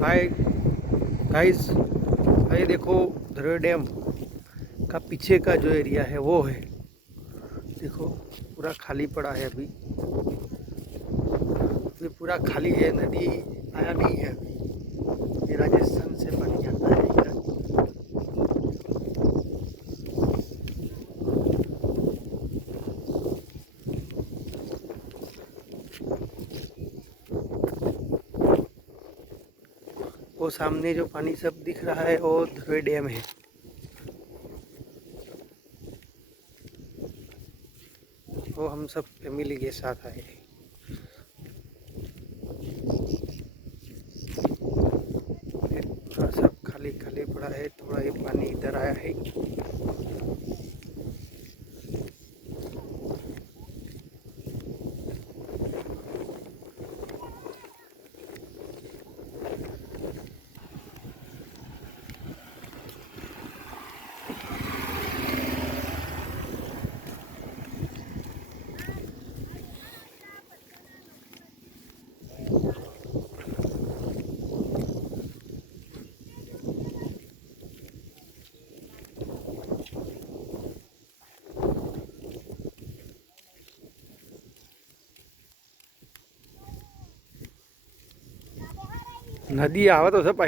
Hi guys, ये देखो Dharoi dam का पीछे का जो एरिया है वो है। देखो पूरा खाली पड़ा है अभी पूरा खाली है। नदी आया नहीं है अभी। ये राजस्थान से पानी आता है इधर। वो सामने जो पानी सब दिख रहा है वो धरोई डैम है। वो हम सब फैमिली के साथ आए हैं। थोड़ा सब खाली खाली पड़ा है, थोड़ा ये पानी इधर आया है। नदी आवा तो सब